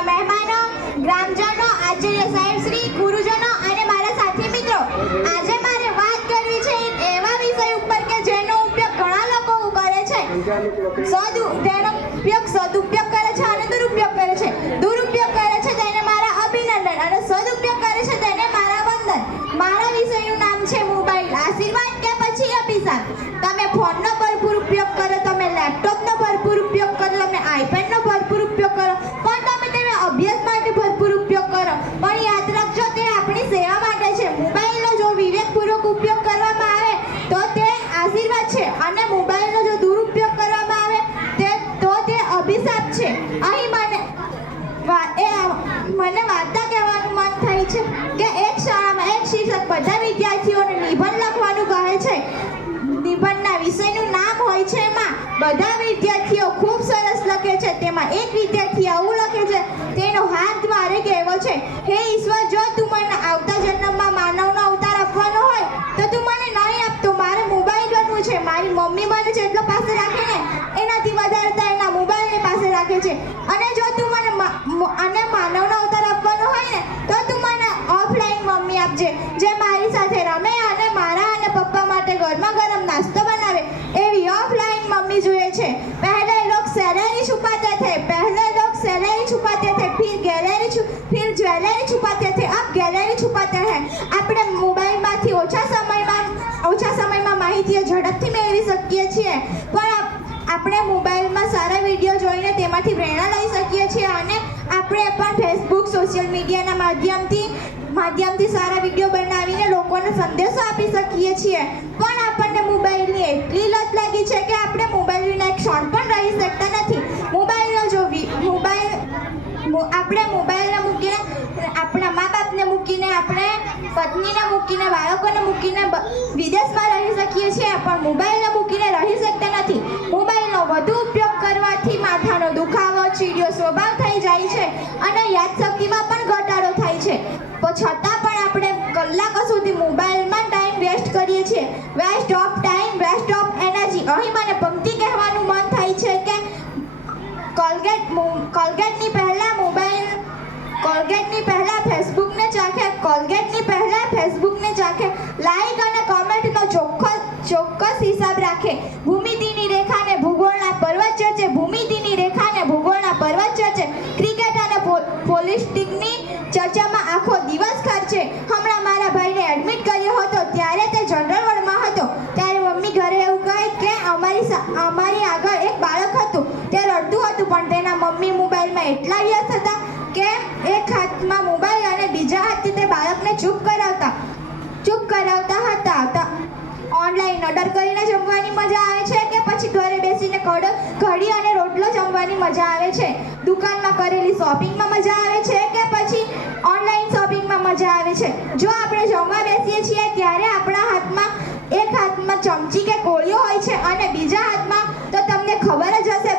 માનનીય મહેમાનો, ગ્રામજનો, આચાર્ય સાહેબ શ્રી, ગુરુજનો અને મારા સાથી મિત્રો, આજે મારે વાત કરવી છે એક એવા વિષય ઉપર કે જેનો ઉપયોગ ઘણા લોકો કરે છે. તેનો સદુપયોગ કરે છે અને દુરુપયોગ કરે છે. દુરુપયોગ કરે છે તેને મારા અભિનંદન અને સદુપયોગ કરે છે તેને મારા વંદન. મારા વિષયનું નામ છે મોબાઈલ. આશીર્વાદ કે પછી અભિશાપ. તમે ફોનનો ભરપૂર ઉપયોગ કરો, તમે લેપટોપનો ભરપૂર ઉપયોગ કરો, તમે આઈપેડનો ભરપૂર ઉપયોગ કરો, પણ તમે અભ્યાસ માટે ભરપૂર ઉપયોગ કરો, પણ યાદ રાખજો તે આપણી સેવા માટે છે. મોબાઈલનો જો વિવેકપૂર્વક ઉપયોગ કરવામાં આવે તો તે આશીર્વાદ છે અને મોબાઈલનો જો દુરુપયોગ કરવામાં આવે તો તે અભિશાપ છે. અહીં મને વાર્તા કહેવાનું મન થાય છે કે એક શાળામાં એક શિક્ષક બધા વિદ્યાર્થીઓને નિબંધ લખવાનું કહે છે. નિબંધના વિષયનું નામ હોય છે એમાં બધા વિદ્યાર્થીઓ ખૂબ સરસ લખે છે. તેમાં એક વિદ્યાર્થી આવું લખે છે, તેનો હાથ મારે કહેવો છે, હે ઈશ્વર, જો તું મને આવતા જન્મમાં માનવનો અવતાર આપવાનો હોય તો તું મને નહીં આપતો. મારે મોબાઈલ બનવું છે. મારી મમ્મી મને જેટલો પાસે રાખે ને એનાથી વધારે તો એના મોબાઈલની પાસે રાખે છે. અને જો તું મને માનવનો અવતાર આપવાનો હોય ને તો તું મને ઓફલાઈન મમ્મી આપજે, જે મારી સાથે રમે અને મારા અને પપ્પા માટે ગરમા ગરમ નાસ્તો બનાવે. એવી ઓફલાઈન મમ્મી જોઈએ છે. पहले लोग सैलरी छुपाते थे, फिर ज्वेलरी छुपाते थे, अब गैलरी छुपाते हैं. આપણે મોબાઈલમાંથી ઓછા સમયમાં માહિતીઓ ઝડપથી મેળવી શકીએ છીએ, પણ આપણે મોબાઈલમાં સારા વિડીયો જોઈને તેમાંથી પ્રેરણા લઈ શકીએ છીએ અને આપણે પણ ફેસબુક, સોશિયલ મીડિયાના માધ્યમથી સારા વિડીયો બનાવીને લોકોને સંદેશો આપી શકીએ છીએ. પણ આપણને મોબાઈલની એટલી લત લાગી છે કે આપણે મોબાઈલ વિના એક ક્ષણ પણ રહી શકતા નથી. આપણે મોબાઈલને મૂકીને આપણા મા બાપને મૂકીને, આપણે પત્નીને મૂકીને, બાળકોને મૂકીને વિદેશમાં રહી શકીએ છીએ, પણ મોબાઈલને મૂકીને રહી શકતા નથી. મોબાઈલનો વધુ ઉપયોગ કરવાથી માથાનો દુખાવો, ચીડિયો સ્વભાવ થઈ જાય છે અને યાદશક્તિમાં પણ ઘટાડો થાય છે. છતાં પણ આપણે કલાકો સુધી મોબાઈલમાં ટાઈમ વેસ્ટ કરીએ છીએ. Waste of time, waste of energy. અહીં મને પંક્તિ કહેવાનું મન થાય છે કે કોલગેટની પહેલા ફેસબુકને ચાખે, લાઈક અને કોમેન્ટનો ચોક્કસ હિસાબ રાખે. ભૂમિતિની રેખાને ભૂગોળના પર્વત ચર્ચે, ક્રિકેટ અને પોલિટિક્સની ચર્ચામાં આખો દિવસ ખર્ચે. હમણાં મારા ભાઈને એડમિટ કર્યો હતો ત્યારે તે જનરલ વોર્ડમાં હતો. ત્યારે મમ્મી ઘરે એવું કહે કે અમારી આગળ એક બાળક હતું, તે રડતું હતું, પણ તેના મમ્મી મોબાઈલમાં એટલા વ્યસ્ત હતા કે એક હાથમાં મોબાઈલ અને બીજા હાથથી તે બાળકને ચૂપ કરાવતા હતા. ઓનલાઈન ઓર્ડર કરીને જમવાની મજા આવે છે કે પછી ઘરે બેસીને કઢી અને રોટલો જમવાની મજા આવે છે? દુકાનમાં કરેલી શોપિંગમાં મજા આવે છે કે પછી ઓનલાઈન શોપિંગમાં મજા આવે છે? જો આપણે જમવા બેસીએ છીએ ત્યારે આપણા હાથમાં એક હાથમાં ચમચી કે કોળીઓ હોય છે અને બીજા હાથમાં તો તમને ખબર જ હશે